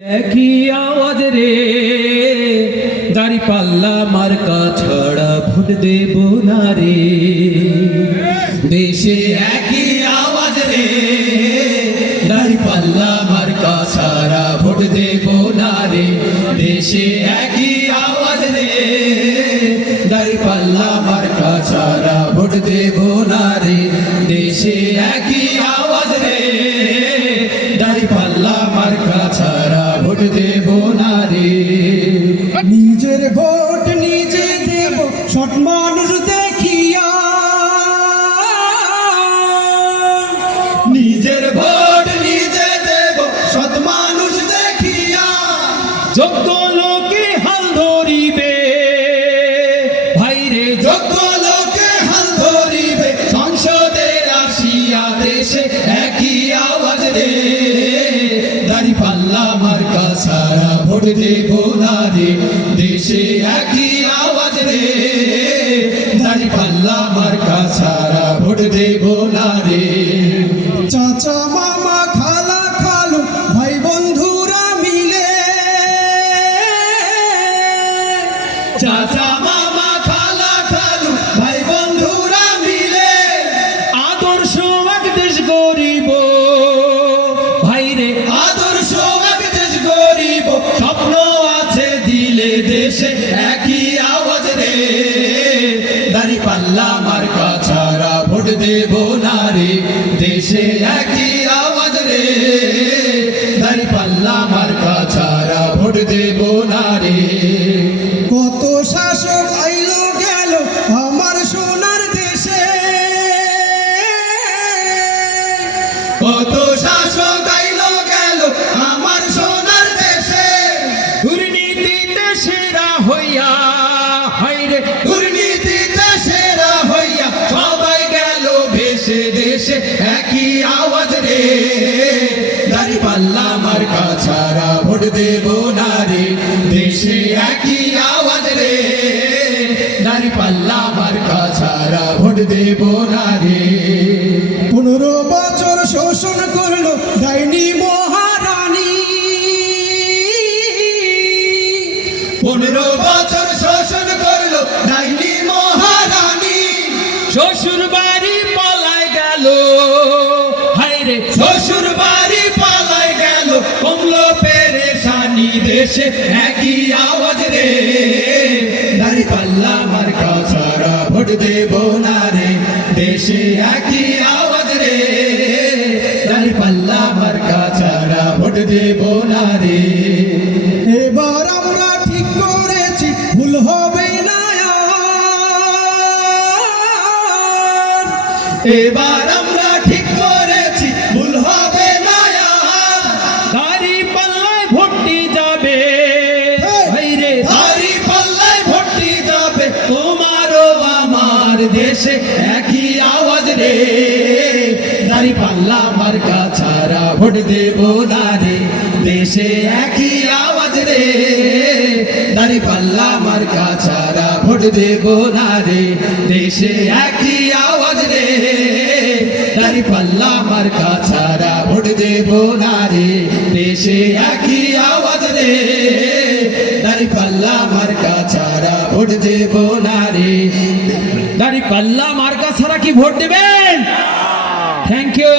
একই আওয়াজ রে, দাড়ি পাল্লা মার্কা ছাড়া ভোট দেব না রে। দেশে একই আওয়াজ রে, দাড়ি পাল্লা মার্কা ছাড়া ভোট দেব না রে। দেশে একই আওয়াজ রে, দাড়ি পাল্লা মার্কা ছাড়া ভোট দেব না রে। দেশে একই ভোট দেব না রে নিজের ভোট নিজে দেব সৎ মানুষ দেখিয়া। নিজের ভোট নিজে দেব সৎ মানুষ দেখিয়া। যত লোকে হাল পাল্লা কাছারা ভোট দেব না রে। দেশে একই আওয়াজ রে। দাড়ি পাল্লা আমার কাছারা ভোট দেব না পাল্লা মার্কা ছাড়া ভোট দেব না রে দেশে একই আওয়াজ রে। দাড়ি পাল্লা মার্কা ছাড়া ভোট দেব পাল্লা মার্কা ছাড়া ভোট দেব না রে দেশে একই আওয়াজ রে। নারী পাল্লা মার্কা ছাড়া ভোট দেব না দেশে একই আওয়াজ রে। দাড়ি পাল্লা মার্কা ছাড়া ভোট দেব না রে। দেশে একই আওয়াজ রে। দাড়ি পাল্লা মার্কা ছাড়া ভোট দেব না রে। এবার আমরা ঠিক করেছি, ভুল হবে না। এবার আমার দেশে একই আওয়াজ রে। দাড়ি পাল্লা মার্কা ছাড়া ভোট দেব না রে। দেশে একই আওয়াজ রে। দাড়ি পাল্লা মার্কা ছাড়া ভোট দেব না রে। দেশে একই আওয়াজ রে। দাড়ি পাল্লা মার্কা ছাড়া ভোট দেব না রে। দেশে একই আওয়াজ ভোট দেব না রে দাড়ি পাল্লা মার্কা ছাড়া কি ভোট দেবেন? Thank you